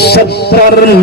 70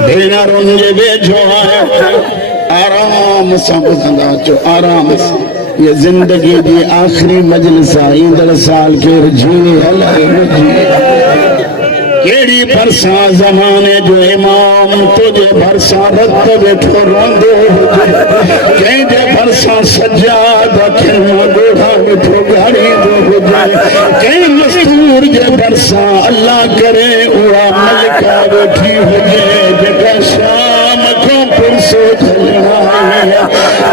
بھینا رنجے بیجھو آئے آرام سا بزندہ چو آرام سا یہ زندگی دی آخری مجلسہ ایندر سال کے رجینے علیہ مجینے کیڑی برسا زمانے جو امام تجھے برسا رت بیٹھو روندو کہیں جے برسا سجاد کھلنا گوڑا بیٹھو گھڑی دو کہیں مستور جے برسا اللہ کرے اوڑا ملکہ بیٹھی ہو جائے جگہ شام کو پرسو جھلنا ہے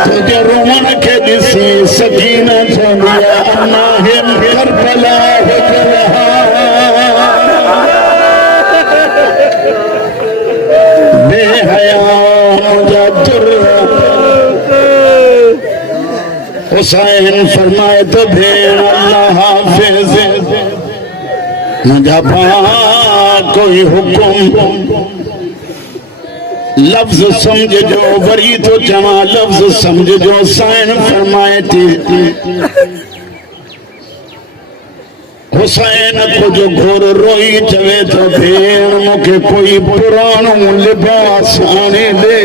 تجھے رومن کے دسی سکینہ جھولیا انا ہم کربلا ہو جلہا بے حیاء جاتر حسین فرمائے تو بھین اللہ حافظ نہ جبا کوئی حکم لفظ سمجھ جو وری تو جمع لفظ سمجھ جو حسین فرمائے تھی حسین کو جو گھر روئی چوے تو بھین مکے کوئی پرانوں لباس آنے دے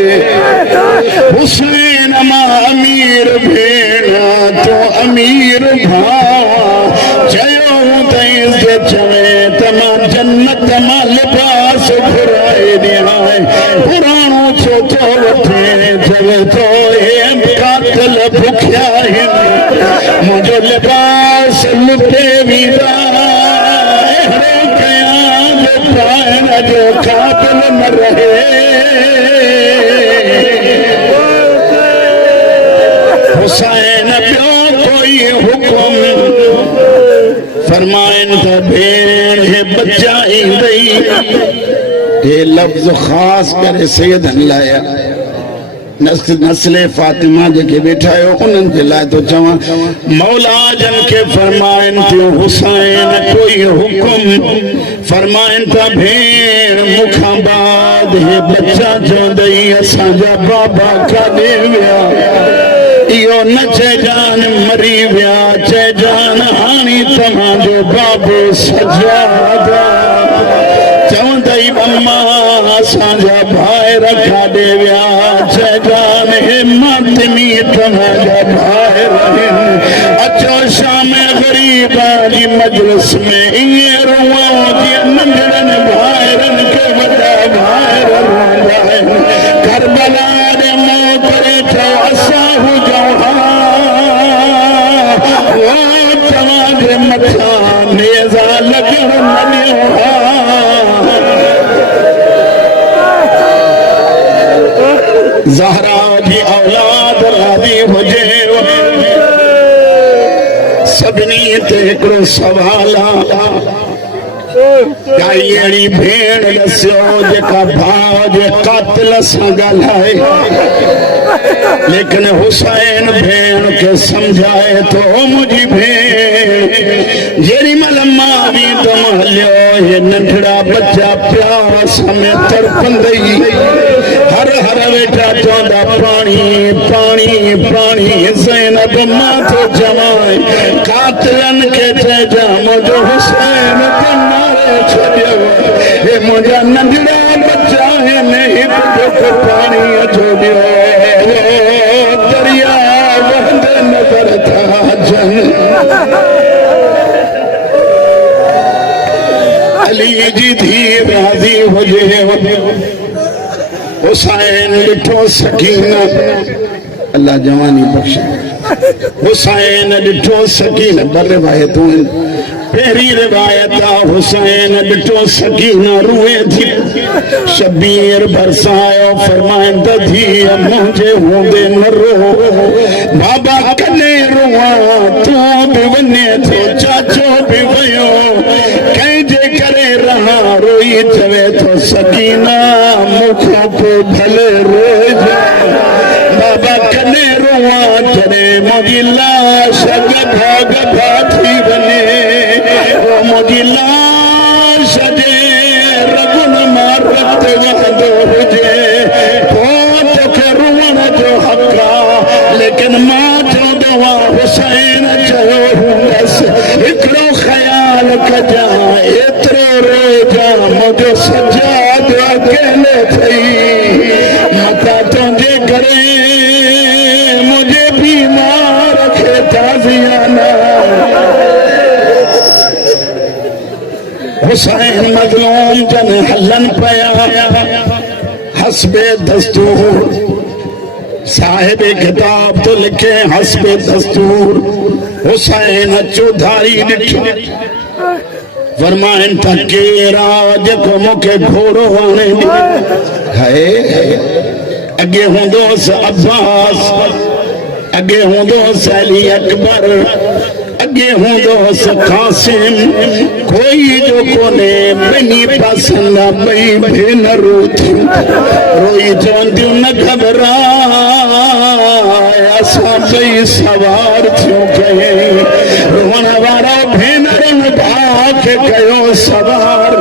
حسین اما امیر بھین تو امیر بھاوا چیو تیز دے چوے تما جنت ما لباس گھرائے دیائے پرانوں چھوٹو وٹھے چوے تو ایم قاتل بھکیا ہن مجھو لباس لٹے ویدہ جو قاتل نہ رہے حسین پیو کوئی حکم فرمائن تھا بھین ہے بچہ ہی دئی یہ لفظ خاص کر سیدن لایا نسل فاطمہ جے کے بیٹھا ہے انہوں کے لائے تو چاہاں مولا جن کے فرمائن تھے حسین کوئی حکم فرمائن تھا بھین مکھاں بعد ہے بچہ جو دئی اساں بابا کا دے ویا ایو نچے جان مری ویا چے جان ہانی تمہاں جو بابو سجادہ چون دئی مما سانجا بھائی رکھا دے ویا چے جان ماتمی تمہاں بھائی رہن اچھا شام غریب آلی مجلس میں یہ رواں دی ننجرن بھائی رن کے وڈا بھائی رن کربلا دے موترے تھے اساہو جوہاں وہ تمہاں مکھاں نیزہ لگن ملیوہاں زہرا بھی اولاد راضی ہو جے سبنی تیکڑو سوالا کائیڑی بھیڑ لسیو جے کا بھاؤ جے قاتل سنگل ہے لیکن حسین بھیڑ کے سمجھائے تو مجھے بھیڑ جیری ملمہ بھی تو محلیو یہ ننڈڑا بچہ پیاس ہمیں ترپندئی ہر بیٹا چوندہ پانی پانی پانی زینب ماتو جمائے قاتلن کے تے جام جو حسین کنارے چھڑیو اے مجھا ننڈڑا بچہ ہے نہیں تو پانی چھوڑیو دریا بند نظر تھا جن علی جی دھی راضی ہو جے حسین لٹھو سکینہ اللہ جوانی بخش حسین لٹھو سکینہ بر روایتوں پہری روایتہ حسین لٹھو سکینہ روئے تھی شبیر برسایو فرمائن دھی مجھے ہوں دے نہ رو بابا کنے رواں تو بھی ونے تو چاچو بھی ویو کہیں جے کرے رہا روئی چوے تو سکینہ مکھوں پہ بھلے روئے جا بابا کنے رواں چرے مجھے لاش گبھا گبھا تھی بنے وہ مجھے لاش جے رگن مارت وحدو جے پوت کے روان جو حقا لیکن ماں جو دعا حسین چہو ہوں بس اکڑو خیال کجا اترو رو جا مجھے سجاد اکیلے تھئی متا تجھے کرے مجھے بیمار رکھے تازیانہ حسین مظلوم جن حلن پیا حسب دستور صاحب کتاب تو لکھے حسب دستور حسین اچو دھاری ڈٹھو فرمائن تھا کیرا جکو مکے گھوڑو آنے ہے اگے ہوں دوست عباس اگے ہوں دوست علی اکبر اگے ہوں دوست قاسم کوئی جو کونے بنی پسند بئی بھین روتھی روئی جون دیو نہ گھبرا ایسا بئی سوار تھیوں کہے روان وارا بھین رنگ بھاک کہو سوار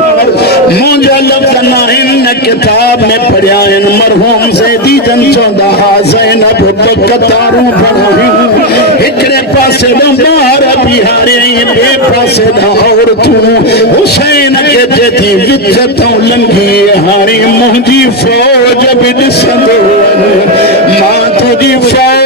مجھا لفظنا ان کتاب میں پڑھائیں مرحوم زیدی جن چوندہ زینب بکتاروں پڑھائیں اکرے پاسے بمبار بہارے بے پاسے دھاورتوں حسین کے جیتی وچتوں لنگی ہاری مہجی فوج بھی دسندو ماں تجھی فوج